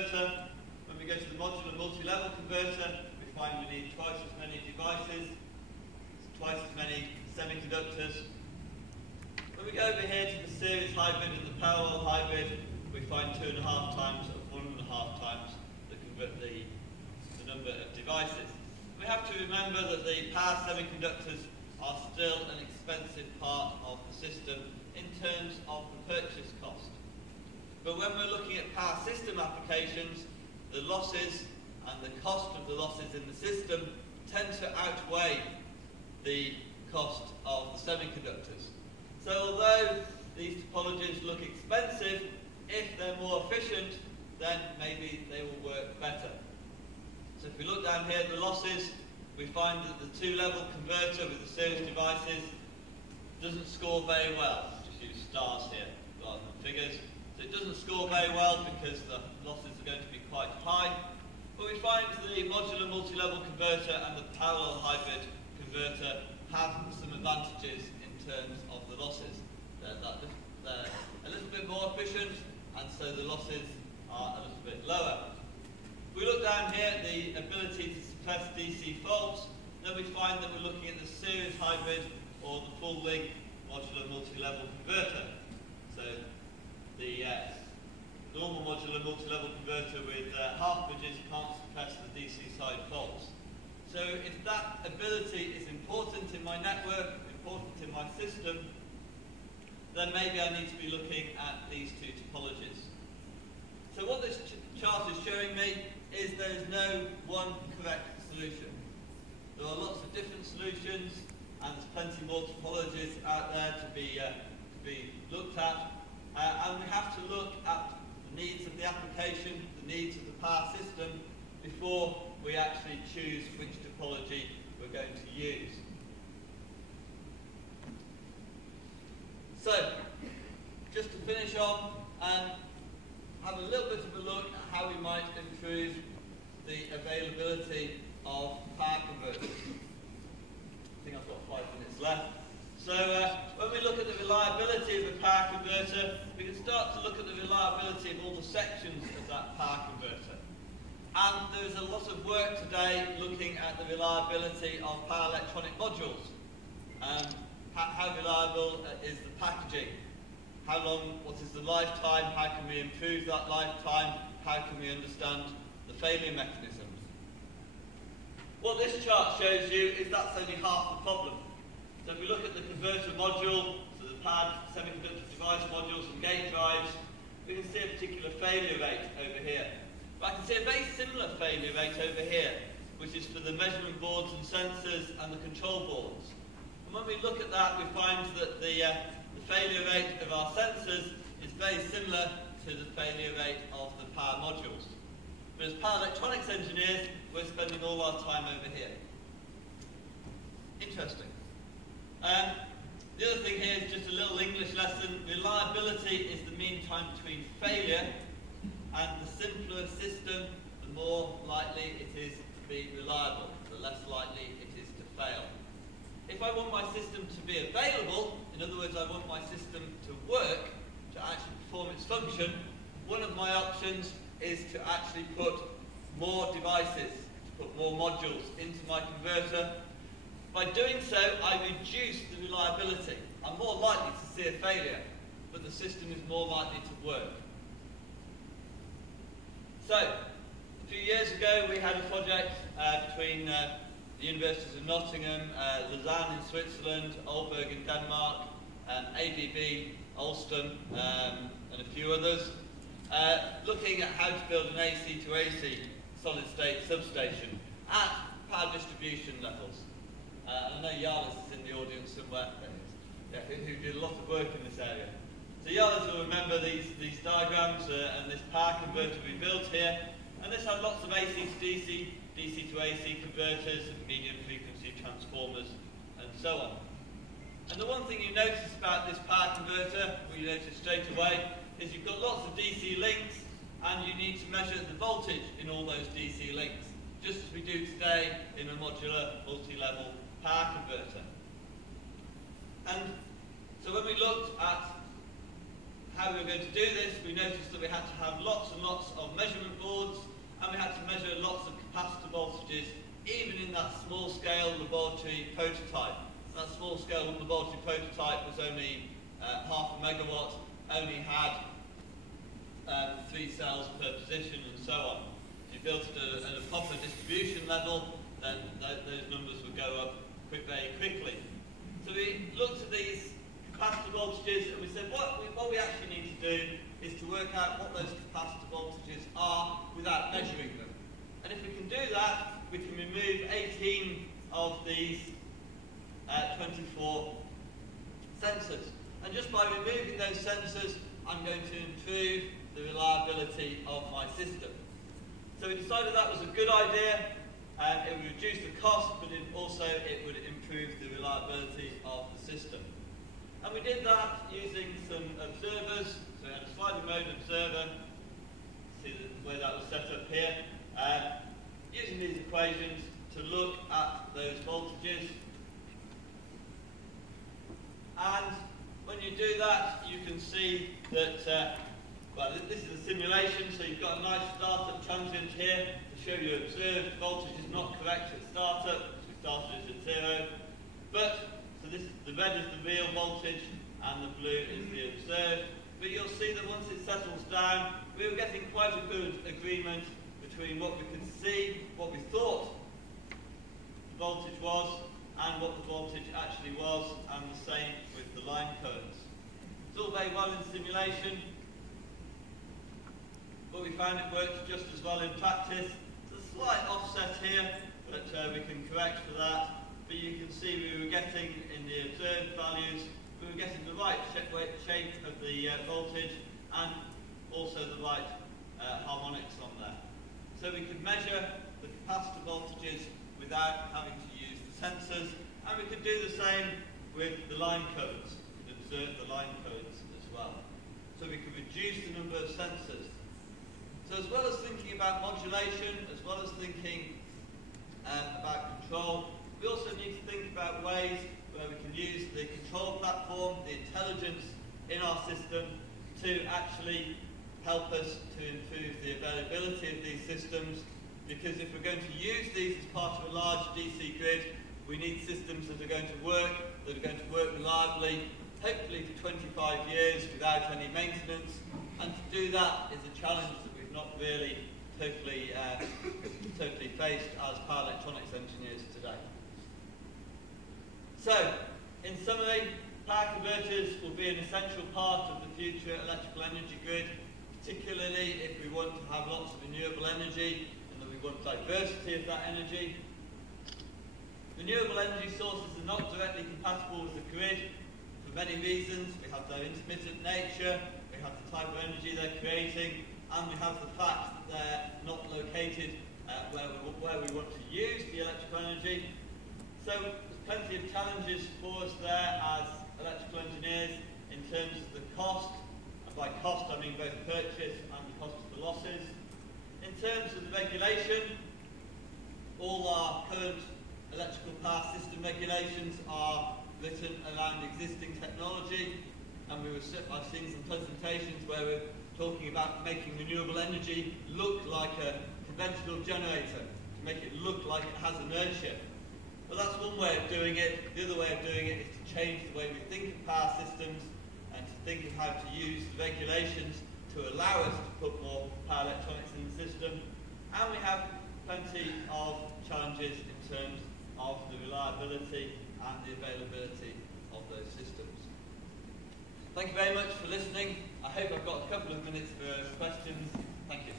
converter. When we go to the modular multi-level converter, we find we need twice as many devices, twice as many semiconductors. When we go over here to the series hybrid and the parallel hybrid, we find 2.5 times or 1.5 times the number of devices. We have to remember that the power semiconductors are still an expensive part of the system in terms of the purchase cost. But when we're looking at power system applications, the losses and the cost of the losses in the system tend to outweigh the cost of the semiconductors. So although these topologies look expensive, if they're more efficient, then maybe they will work better. So if we look down here at the losses, we find that the two-level converter with the series devices doesn't score very well. Just use stars here rather than figures. So it doesn't score very well because the losses are going to be quite high. But we find the modular multi-level converter and the parallel hybrid converter have some advantages in terms of the losses. They're a little bit more efficient, and so the losses are a little bit lower. If we look down here at the ability to suppress DC faults, then we find that we're looking at the series hybrid or the full link modular multi-level converter. So the normal modular multi-level converter with half bridges can't suppress the DC side faults. So if that ability is important in my network, important in my system, then maybe I need to be looking at these two topologies. So what this chart is showing me is there is no one correct solution. There are lots of different solutions, and there's plenty more topologies out there to be looked at. And we have to look at the needs of the application, the needs of the power system, before we actually choose which topology we're going to use. So, just to finish on, have a little bit of a look at how we might improve the availability of power converters. I think I've got 5 minutes left. So when we look at the reliability of a power converter, we can start to look at the reliability of all the sections of that power converter. And there is a lot of work today looking at the reliability of power electronic modules. How reliable is the packaging? How long, what is the lifetime? How can we improve that lifetime? How can we understand the failure mechanisms? What this chart shows you is that's only half the problem. So if we look at the converter module, so the power semiconductor device modules and gate drives, we can see a particular failure rate over here. But I can see a very similar failure rate over here, which is for the measurement boards and sensors and the control boards. And when we look at that, we find that the failure rate of our sensors is very similar to the failure rate of the power modules. But as power electronics engineers, we're spending all our time over here. Interesting. The other thing here is just a little English lesson. Reliability is the mean time between failure, and the simpler a system, the more likely it is to be reliable, the less likely it is to fail. If I want my system to be available, in other words, I want my system to work, to actually perform its function, one of my options is to actually put more devices, to put more modules into my converter. By doing so, I reduce the reliability. I'm more likely to see a failure, but the system is more likely to work. So, a few years ago, we had a project between the universities of Nottingham, Lausanne in Switzerland, Aalborg in Denmark, ABB, Alstom, and a few others, looking at how to build an AC to AC solid-state substation at power distribution levels. I know Yalis is in the audience somewhere, who did a lot of work in this area. So Yalis will remember these diagrams and this power converter we built here, and this had lots of AC to DC, DC to AC converters, medium frequency transformers, and so on. And the one thing you notice about this power converter, or you notice straight away, is you've got lots of DC links, and you need to measure the voltage in all those DC links, just as we do today in a modular multi-level power converter. And so when we looked at how we were going to do this, we noticed that we had to have lots and lots of measurement boards, and we had to measure lots of capacitor voltages, even in that small-scale laboratory prototype. That small-scale laboratory prototype was only half a megawatt, only had 3 cells per position, and so on. If you built it at a proper distribution level, then those numbers would go up very quickly. So we looked at these capacitor voltages, and we said what we actually need to do is to work out what those capacitor voltages are without measuring them. And if we can do that, we can remove 18 of these 24 sensors. And just by removing those sensors, I'm going to improve the reliability of my system. So we decided that was a good idea. It would reduce the cost, but it would improve the reliability of the system. And we did that using some observers. So we had a sliding mode observer. See the way that was set up here. Using these equations to look at those voltages. And when you do that, you can see that, well, this is a simulation, so you've got a nice startup transient here to show you observed voltage is not correct at startup, so we started it at 0. But, so this is, the red is the real voltage, and the blue is the observed. But you'll see that once it settles down, we were getting quite a good agreement between what we could see, what we thought the voltage was, and what the voltage actually was, and the same with the line currents. It's all very well in simulation, but we found it worked just as well in practice. There's a slight offset here, but we can correct for that. But you can see we were getting, in the observed values, we were getting the right shape of the voltage, and also the right harmonics on there. So we could measure the capacitor voltages without having to use the sensors, and we could do the same with the line codes. We could observe the line codes as well. So we could reduce the number of sensors. So as well as thinking about modulation, as well as thinking about control, we also need to think about ways where we can use the control platform, the intelligence in our system, to actually help us to improve the availability of these systems. Because if we're going to use these as part of a large DC grid, we need systems that are going to work reliably, hopefully for 25 years without any maintenance. And to do that is a challenge that we've not really totally faced as power electronics engineers today. So, in summary, power converters will be an essential part of the future electrical energy grid, particularly if we want to have lots of renewable energy and that we want diversity of that energy. Renewable energy sources are not directly compatible with the grid for many reasons. We have their intermittent nature, we have the type of energy they're creating, and we have the fact that they're not located where we want to use the electrical energy. So there's plenty of challenges for us there as electrical engineers in terms of the cost, and by cost I mean both purchase and the cost of the losses. In terms of the regulation, all our current electrical power system regulations are written around existing technology, and I've seen some presentations where we're talking about making renewable energy look like a conventional generator, to make it look like it has inertia. Well, that's one way of doing it. The other way of doing it is to change the way we think of power systems and to think of how to use the regulations to allow us to put more power electronics in the system. And we have plenty of challenges in terms of the reliability and the availability of those systems. Thank you very much for listening. I hope I've got a couple of minutes for questions. Thank you.